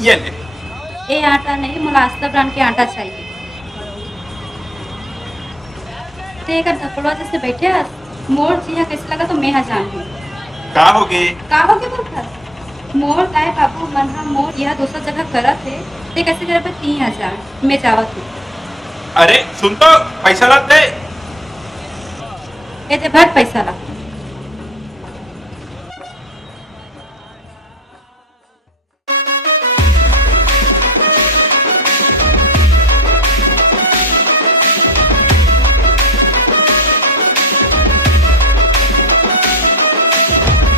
ये ले। ये आटा नहीं, मुला आस्था ब्रांड के आटा चाहिए। ते एकर धपड़वा जैसे बैठे हस, मोर जिहा कैसे लगा तो मैं हा जान हूँ। का होगे? का हो के बोलत मोर काय बाबू मन हा मोर यह दूसरा जगह करत है, ते कैसे करे पर 3000 मैं जावत हूँ। अरे सुन तो, पैसा ला दे। ए दे भर पैसा ला।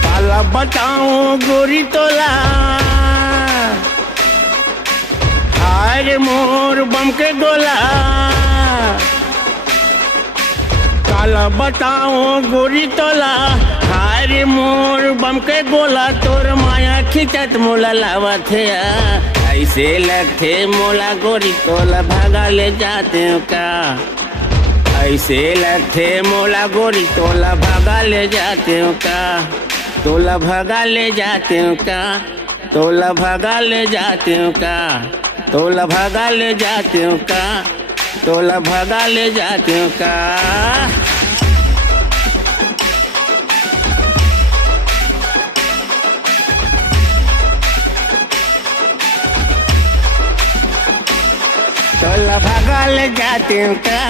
काला बताऊं गोरी तोला, हाय मोर बम के गोला। काला बताऊं गोरी तोला, हाय मोर बम के गोला। तोर माया खिंचत मोला लावत है, ऐसे लगते मोला गोरी तोला भागा ले जाते हो का। ऐसे लगते मोला गोरी तोला भागा ले जाते हो का। तोला भगा ले जाते हो का, तोला भगा ले जाते हो का। तोला भगा ले जाते हो का, तोला भगा ले जाते हो का। तोला भगा ले जाते हो का,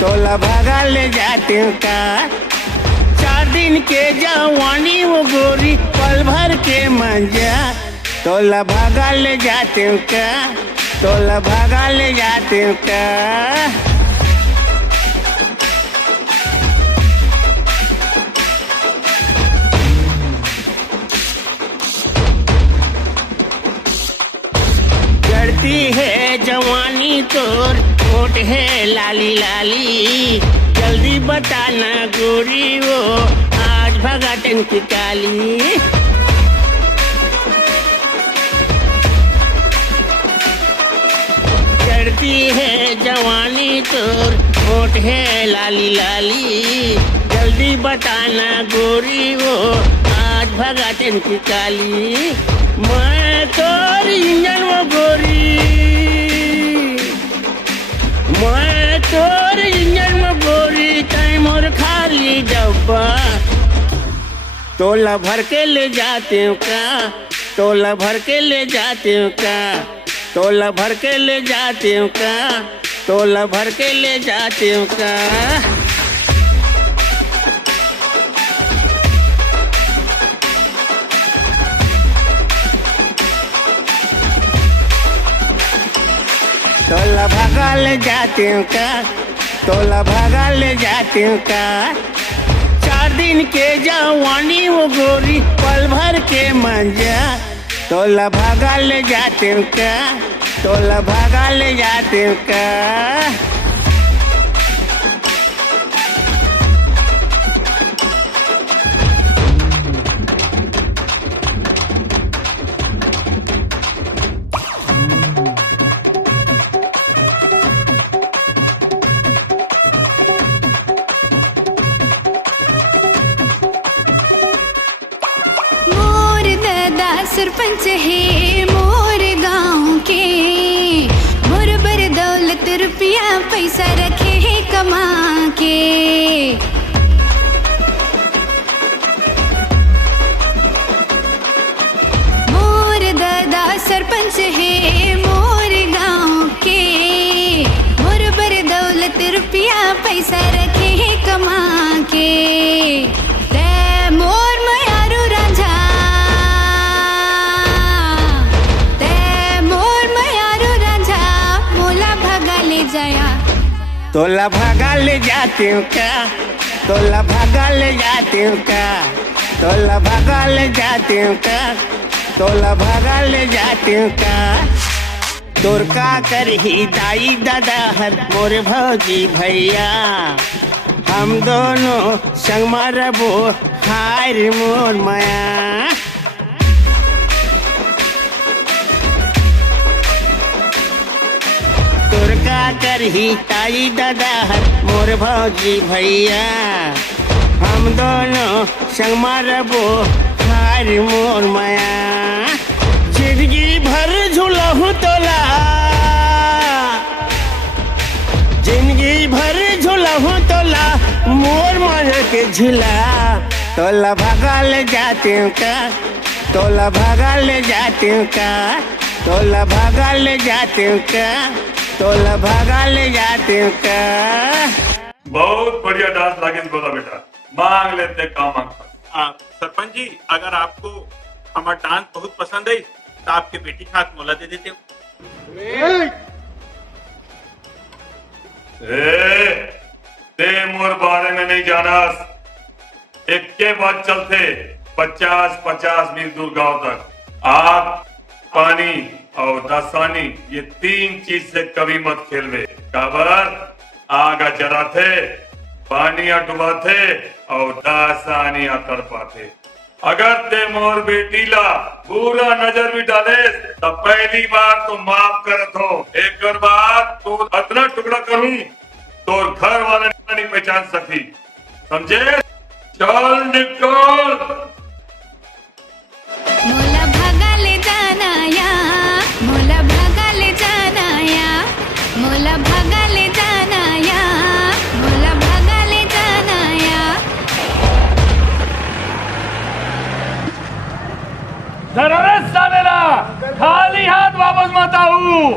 तोला भगा ले जाते हो का। 4 दिन के जवानी वो गोरी पल भर के मंजा। तोला भागा ले जाते हो का, तोला भागा ले जाते हो का। चढ़ती है जवानी तोर होठ है लाली लाली। जल्दी बताना गोरी वो आज भगाटन की काली। चढ़ती है जवानी तोर होठ है लाली लाली। जल्दी बताना गोरी वो आज भगाटन की काली। मैं तोर इंजन वो गोरी, मैं तोर इंजन में गोरी तय मोर खाली डब्बा। तोला भर के ले जाते हो का, तोला भर के ले जाते हो का। तोला भर के ले जाते हो का, तोला भर के ले जाते हो का। तोला भागा ले जाते हो का, तोला भागा ले जाते हो का। 4 दिन के जवानी वो गोरी पल भर के मंजा। तोला भागा ले जाते हो का, तोला भागा ले जाते हो का। सरपंच है मोर गाँव के, मोर बर दौलत रुपया पैसा रखे है कमा के। मोर दादा सरपंच है मोर गाँव के, मोर बर दौलत रुपया पैसा रखे है कमा के। मोर मयारू राजा, तोला भागा ले जाते हो का, तोला भागा ले जाते हो का। तोला भागा ले जाते हो का, तोला भागा ले जाते हो का। तोर का कर ही दाई दादा हर मोर भौजी भैया। हम दोनों संग मारबो हाय रे मोर माया। तोर का कर ही ताई दादा हर मोर भौजी भैया। हम दोनों संग मारबो हाय रे मोर माया। जिंदगी भर झूलहूँ तोला, जिंदगी भर झूलहूँ तोला, मोर माया के झूला। तोला भागा ले जाती हूँ का, तोला भागा ले जाती हूँ का, तोला भागा ले जाती हूँ का, तोला भागा ले जाती हूँ का। बहुत बढ़िया डांस लागिन बोला बेटा, मांग लेते काम मांगता। सरपंच जी, अगर आपको हमारा डांस बहुत पसंद है तो आपके बेटी का हाथ मोला दे देते हो। ते मोर बारे में नहीं जानस, एक के बाद चलते 50-50 मील दूर गांव तक। आग, पानी और दासानी, ये 3 चीज से कभी मत खेलवे। काबर आगा जराते, पानी डुबाते और दासानी तड़पाते। अगर ते मोर बेटी ला बुरा नजर भी डाले तो पहली बार तो माफ करत हो, एक बाद तो इतना टुकड़ा करूं तो घर वाला नहीं पहचान सकी, समझे? चल निकल। मोला भागा ले जाना या, मोला भागा ले जाना या, मोला भागा ले जाना या, मोला भागा ले जाना या। जरा सालेला खाली हाथ वापस मत आऊ।